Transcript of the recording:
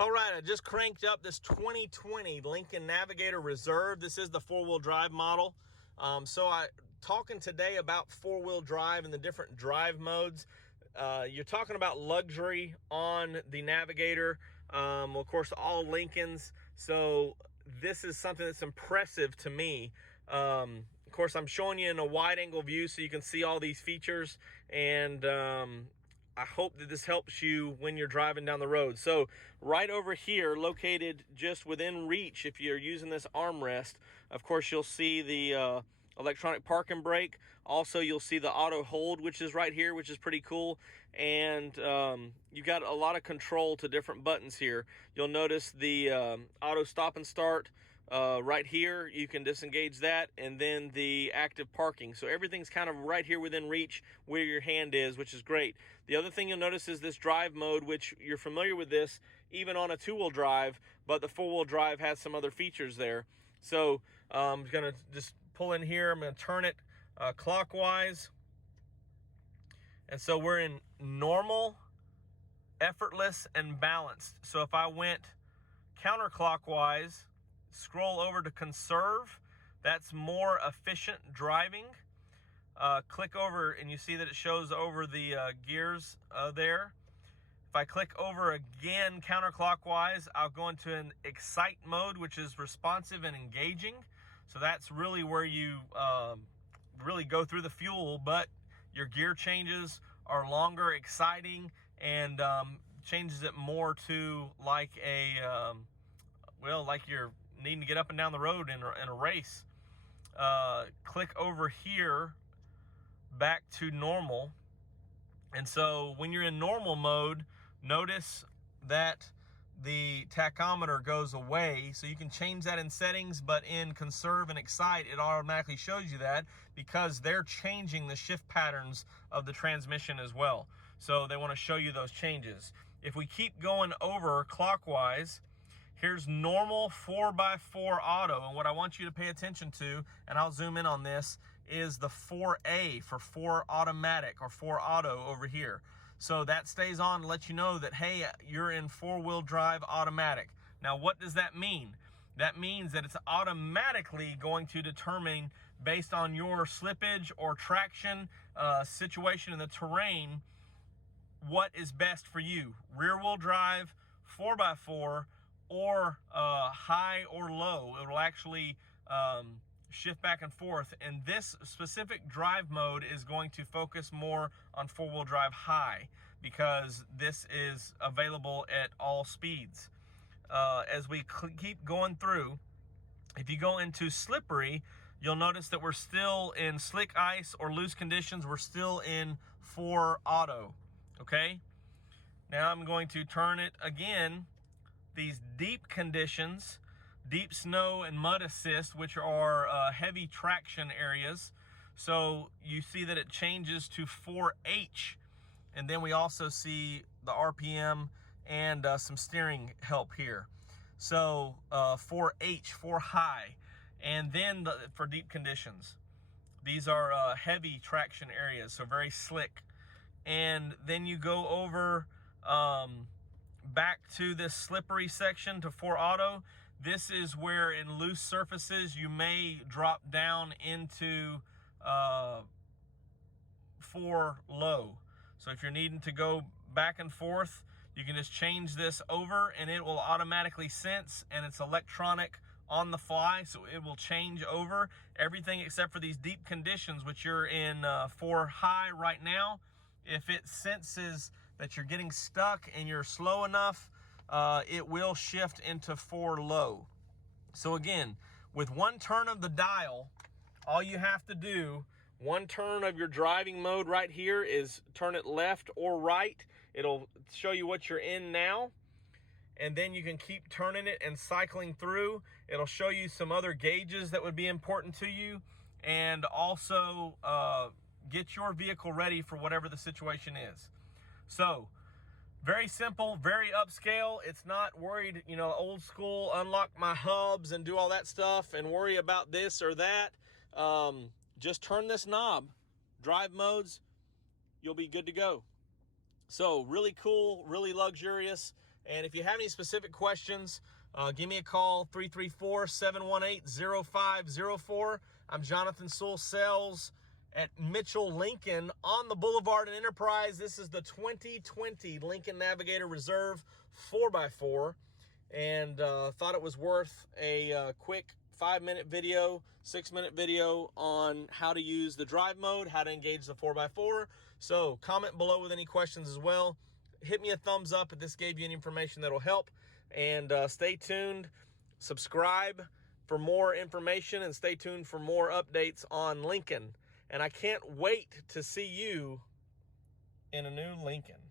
All right, I just cranked up this 2020 Lincoln Navigator Reserve. This is the four-wheel drive model. Talking today about four-wheel drive and the different drive modes. You're talking about luxury on the Navigator. Of course, all Lincolns. So this is something that's impressive to me. Of course, I'm showing you in a wide-angle view so you can see all these features, and I hope that this helps you when you're driving down the road. So right over here, located just within reach, if you're using this armrest, of course, you'll see the electronic park and brake. Also, you'll see the auto hold, which is right here, which is pretty cool. And you've got a lot of control to different buttons here. You'll notice the auto stop and start right here. You can disengage that, and then the active parking. So everything's kind of right here within reach where your hand is, which is great. The other thing you'll notice is this drive mode, which you're familiar with this even on a two-wheel drive, but the four-wheel drive has some other features there. So I'm going to just pull in here. I'm going to turn it clockwise. And so we're in normal, effortless, and balanced. So if I went counterclockwise, scroll over to Conserve, that's more efficient driving. Click over and you see that it shows over the gears there. If I click over again counterclockwise, I'll go into an Excite mode, which is responsive and engaging. So that's really where you really go through the fuel, but your gear changes are longer, exciting, and changes it more to like a, like you're needing to get up and down the road in a race. Click over here back to normal. And so when you're in normal mode, notice that the tachometer goes away. So you can change that in settings, but in Conserve and Excite, it automatically shows you that because they're changing the shift patterns of the transmission as well. So they want to show you those changes. If we keep going over clockwise, here's normal 4x4 auto, and what I want you to pay attention to, and I'll zoom in on this, is the 4A for 4 automatic or 4 auto over here. So that stays on to let you know that, hey, you're in four-wheel drive automatic. Now, what does that mean? That means that it's automatically going to determine, based on your slippage or traction situation in the terrain, what is best for you. Rear-wheel drive, 4x4, or high or low. It will actually shift back and forth, and this specific drive mode is going to focus more on four-wheel drive high because this is available at all speeds. As we keep going through, if you go into slippery, you'll notice that we're still in slick ice or loose conditions. We're still in 4 auto. Okay, now I'm going to turn it again. These deep conditions, deep snow and mud assist, which are heavy traction areas. So you see that it changes to 4H. And then we also see the RPM and some steering help here. So 4H, 4 high. And then for deep conditions, these are heavy traction areas, so very slick. And then you go over back to this slippery section to 4 auto. This is where in loose surfaces you may drop down into 4 low. So if you're needing to go back and forth, you can just change this over and it will automatically sense, and it's electronic on the fly, so it will change over everything except for these deep conditions, which you're in 4 high right now. If it senses that you're getting stuck and you're slow enough, it will shift into 4 low. So again, with one turn of the dial, all you have to do, one turn of your driving mode right here is turn it left or right. It'll show you what you're in now. And then you can keep turning it and cycling through. It'll show you some other gauges that would be important to you, and also get your vehicle ready for whatever the situation is. So very simple, very upscale. It's not worried, old school, unlock my hubs and do all that stuff and worry about this or that. Just turn this knob, drive modes, you'll be good to go. So really cool, really luxurious. And if you have any specific questions, give me a call, 334-718-0504. I'm Jonathan Sewell, sales at Mitchell Lincoln on the Boulevard in Enterprise. This is the 2020 Lincoln Navigator Reserve 4x4, and thought it was worth a quick 5-minute video, 6-minute video on how to use the drive mode, how to engage the 4x4. So comment below with any questions as well. Hit me a thumbs up if this gave you any information that'll help, and stay tuned. Subscribe for more information, and stay tuned for more updates on Lincoln. And I can't wait to see you in a new Lincoln.